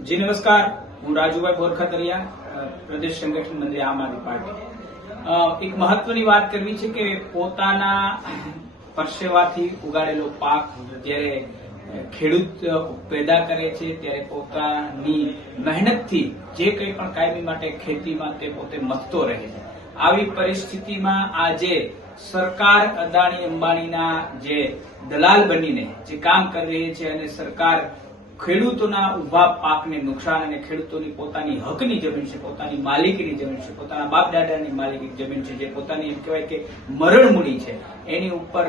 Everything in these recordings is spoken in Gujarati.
જી નમસ્કાર, હું રાજુભાઈ બોરખાતરિયા, પ્રદેશ સંગઠન મંત્રી આમ આદમી પાર્ટી. એક મહત્વની વાત કરવી છે કે પોતાના પરસેવાથી ઉગાડેલો પાક જ્યારે ખેડૂત પેદા કરે છે ત્યારે પોતાની મહેનતથી જે કંઈ પણ કાયમી માટે ખેતીમાં તે પોતે મથતો રહે છે. આવી પરિસ્થિતિમાં આજે સરકાર અદાણી અંબાણીના જે દલાલ બનીને જે કામ કરી રહી છે અને સરકાર ખેડૂતોના ઉભા પાકને નુકસાન અને ખેડૂતોની પોતાની હકની જમીન છે, પોતાની માલિકીની જમીન છે, પોતાના બાપ દાદાની માલિકીની જમીન છે, જે પોતાની એમ કહેવાય કે મરણ મૂડી છે, એની ઉપર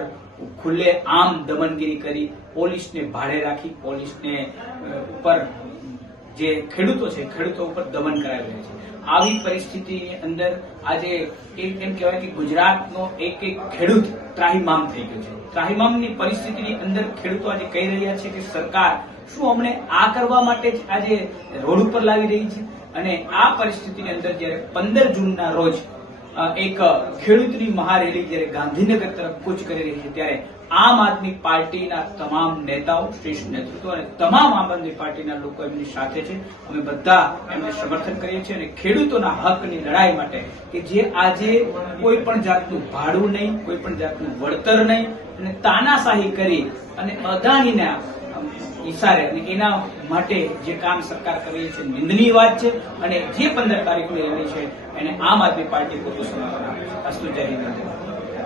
ખુલ્લે આમ દમનગીરી કરી, પોલીસને ભાડે રાખી, પોલીસને ઉપર જે ખેડૂતો છે ખેડૂતો ઉપર દમન કરાવી રહ્યા છે. આવી પરિસ્થિતિની અંદર આજે એમ કહેવાય કે ગુજરાતનો એક ખેડૂત ત્રાહિમામ થઈ ગયો છે. ત્રાહિમામની પરિસ્થિતિની અંદર ખેડૂતો આજે કહી રહ્યા છે કે સરકાર શું અમને આ કરવા માટે જ આજે રોડ ઉપર લાવી રહી છે. અને આ પરિસ્થિતિની અંદર જયારે 15 જૂનના રોજ એક ખેડૂતની મહારેલી જયારે ગાંધીનગર તરફ કૂચ કરી રહી છે ત્યારે આમ આદમી પાર્ટીના તમામ નેતાઓ, શ્રેષ્ઠ નેતૃત્વ અને તમામ આમ આદમી પાર્ટીના લોકો એમની સાથે છે. અમે બધા એમને સમર્થન કરીએ છીએ અને ખેડૂતોના હકની લડાઈ માટે કે જે આજે કોઈ પણ જાતનું ભાડું નહીં, કોઈ પણ જાતનું વળતર નહીં અને તાનાશાહી કરી અને અદાણીના ઈશારે અને એના માટે જે કામ સરકાર કરી છે નિંદનીય વાત છે. અને જે 15 તારીખની રેલી છે એને આમ આદમી પાર્ટી પોતે સમર્થન આપે છે. અસ્તુ જય હિન્દ.